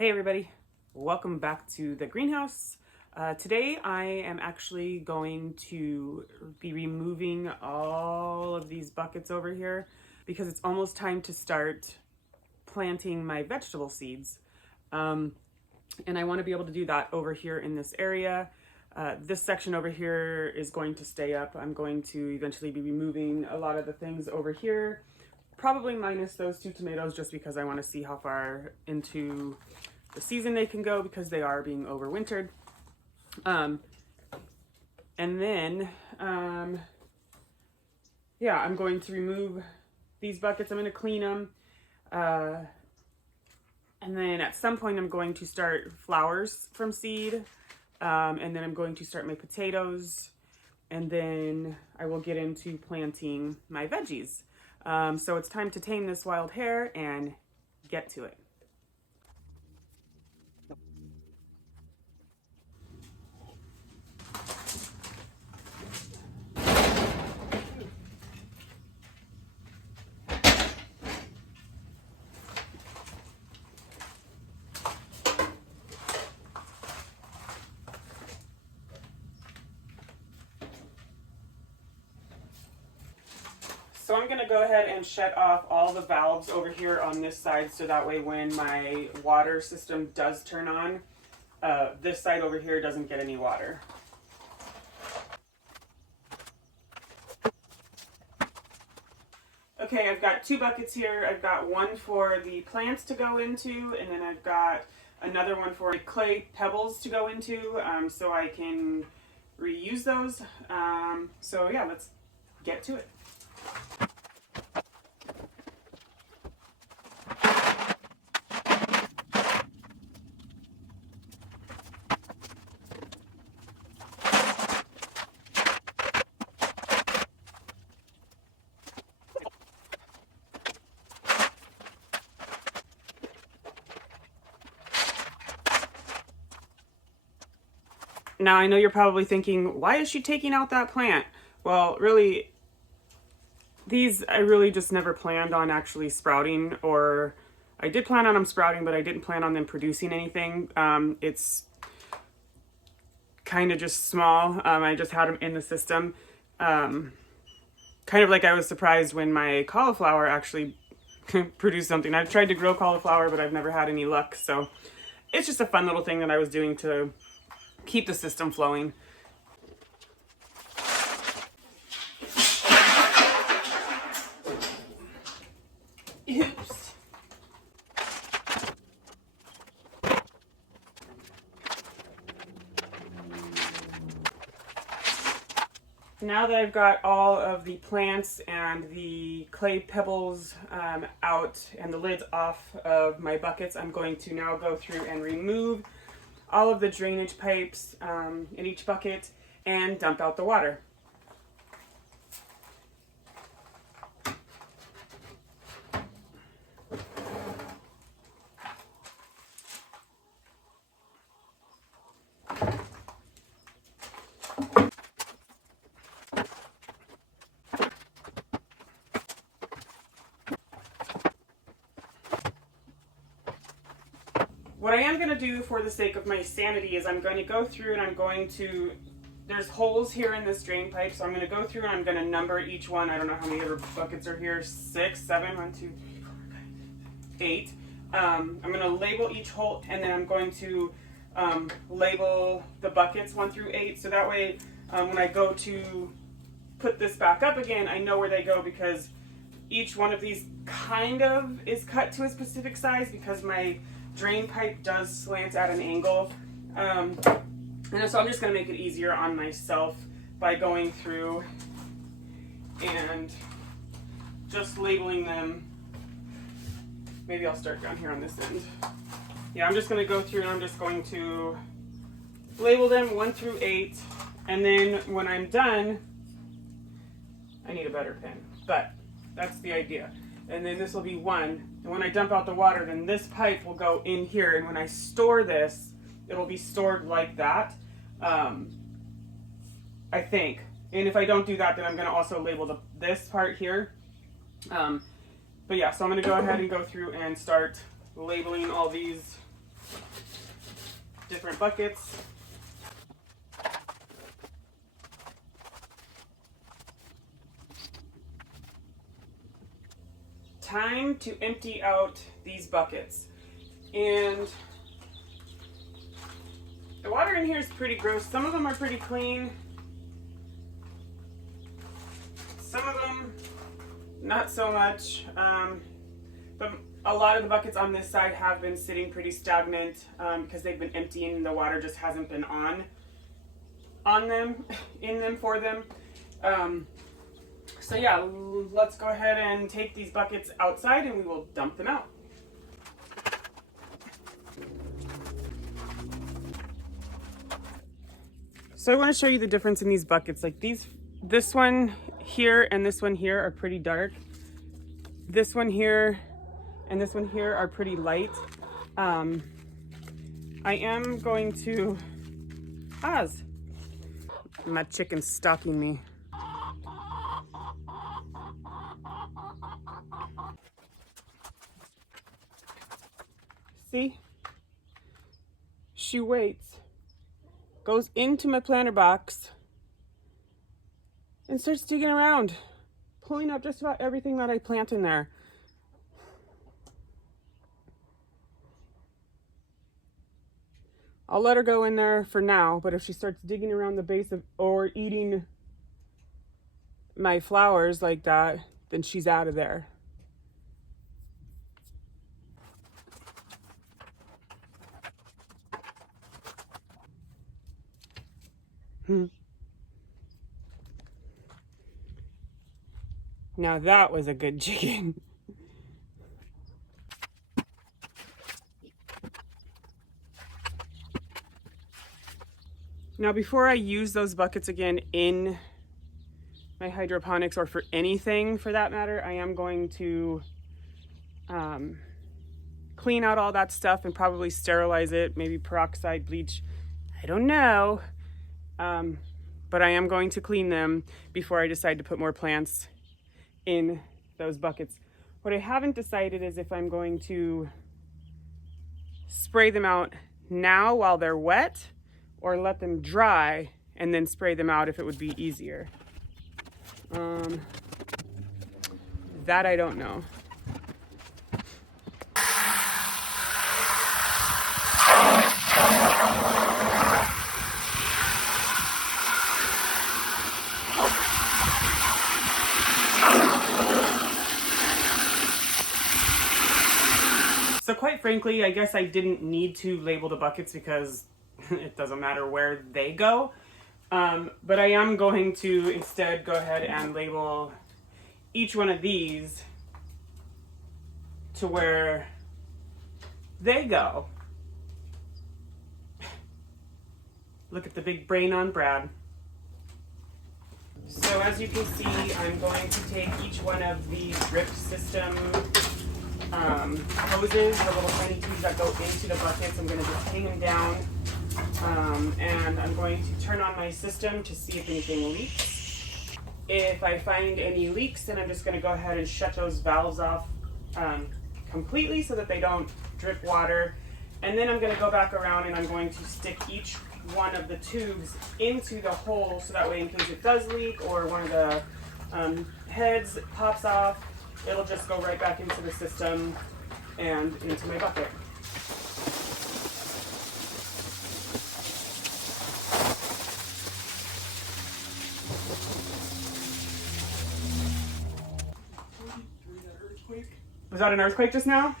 Hey everybody, welcome back to the greenhouse. Today I am actually going to be removing all of these buckets over here because it's almost time to start planting my vegetable seeds. And I want to be able to do that over here in this area. This section over here is going to stay up. I'm going to eventually be removing a lot of the things over here, probably minus those 2 tomatoes, just because I want to see how far into the season they can go because they are being overwintered. And then, yeah, I'm going to remove these buckets. I'm going to clean them. And then at some point I'm going to start flowers from seed. And then I'm going to start my potatoes. And then I will get into planting my veggies. So it's time to tame this wild hare and get to it. So I'm going to go ahead and shut off all the valves over here on this side, so that way when my water system does turn on, this side over here doesn't get any water. Okay, I've got 2 buckets here. I've got one for the plants to go into, and then I've got another one for clay pebbles to go into, so I can reuse those. So yeah, let's get to it. Now, I know you're probably thinking, why is she taking out that plant? Well, really, these I really just never planned on actually sprouting, or I did plan on them sprouting, but I didn't plan on them producing anything. It's kind of just small. I just had them in the system. Kind of like I was surprised when my cauliflower actually produced something. I've tried to grow cauliflower, but I've never had any luck. So it's just a fun little thing that I was doing to keep the system flowing. Oops. Now that I've got all of the plants and the clay pebbles out and the lids off of my buckets, I'm going to now go through and remove all of the drainage pipes in each bucket and dump out the water. What I am going to do for the sake of my sanity is I'm going to go through and I'm going to, there's holes here in this drain pipe, so I'm going to go through and I'm going to number each one. I don't know how many other buckets are here, 6, 7, 1, 2, 3, 4, 5, 8. I'm going to label each hole, and then I'm going to label the buckets 1 through 8, so that way when I go to put this back up again, I know where they go, because each one of these kind of is cut to a specific size because my drain pipe does slant at an angle, and so I'm just going to make it easier on myself by going through and just labeling them. Maybe I'll start down here on this end. Yeah, I'm just going to go through and I'm just going to label them 1 through 8, and then when I'm done, I need a better pen, but that's the idea. And then this will be 1. And when I dump out the water, then this pipe will go in here. And when I store this, it'll be stored like that, I think. And if I don't do that, then I'm going to also label this part here. But yeah, so I'm going to go ahead and go through and start labeling all these different buckets. Time to empty out these buckets. And the water in here is pretty gross. Some of them are pretty clean. Some of them, not so much. But a lot of the buckets on this side have been sitting pretty stagnant because they've been emptying and the water just hasn't been on them, in them for them. So yeah, let's go ahead and take these buckets outside and we will dump them out. So I want to show you the difference in these buckets. Like this one here and this one here are pretty dark. This one here and this one here are pretty light. I am going to, Oz, my chicken's stalking me. See? She waits, goes into my planter box, and starts digging around, pulling up just about everything that I plant in there. I'll let her go in there for now, but if she starts digging around the base of or eating my flowers like that, then she's out of there. Now that was a good chicken. Now before I use those buckets again in my hydroponics or for anything for that matter, I am going to clean out all that stuff and probably sterilize it, maybe peroxide bleach, I don't know. But I am going to clean them before I decide to put more plants in those buckets. What I haven't decided is if I'm going to spray them out now while they're wet or let them dry and then spray them out if it would be easier. That I don't know. So quite frankly, I guess I didn't need to label the buckets because it doesn't matter where they go. But I am going to instead go ahead and label each one of these to where they go. Look at the big brain on Brad. So as you can see, I'm going to take each one of these drip system hoses, the little tiny tubes that go into the buckets. I'm going to just hang them down, and I'm going to turn on my system to see if anything leaks. If I find any leaks, then I'm just going to go ahead and shut those valves off completely so that they don't drip water. And then I'm going to go back around and I'm going to stick each one of the tubes into the hole so that way in case it does leak or one of the heads pops off, it'll just go right back into the system and into my bucket. Was that an earthquake just now?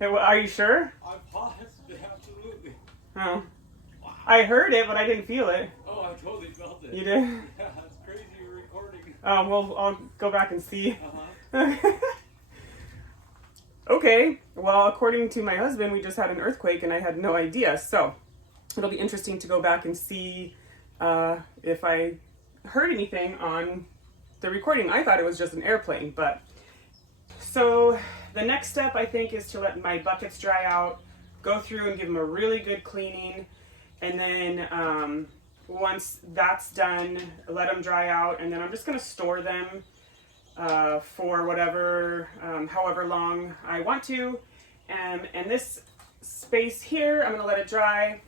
Are you sure? I paused, absolutely. Oh. I heard it, but I didn't feel it. Oh, I totally felt it. You did? Yeah, it's crazy recording. Oh, well, I'll go back and see. Uh-huh. Okay, well, according to my husband, we just had an earthquake and I had no idea. So it'll be interesting to go back and see if I heard anything on the recording. I thought it was just an airplane, but... So the next step, I think, is to let my buckets dry out, go through and give them a really good cleaning, and then once that's done, let them dry out, and then I'm just going to store them for whatever, however long I want to. And this space here. I'm gonna let it dry.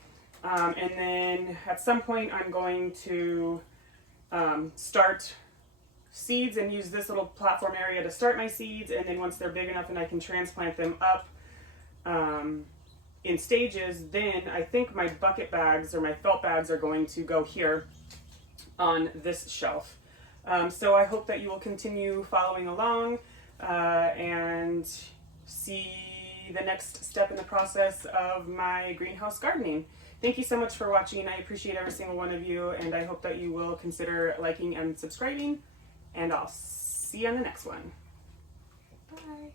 And then at some point I'm going to start seeds and use this little platform area to start my seeds. And then once they're big enough and I can transplant them up in stages, then I think my bucket bags or my felt bags are going to go here on this shelf. So I hope that you will continue following along and see the next step in the process of my greenhouse gardening. Thank you so much for watching. I appreciate every single one of you, and I hope that you will consider liking and subscribing, and I'll see you on the next one. Bye.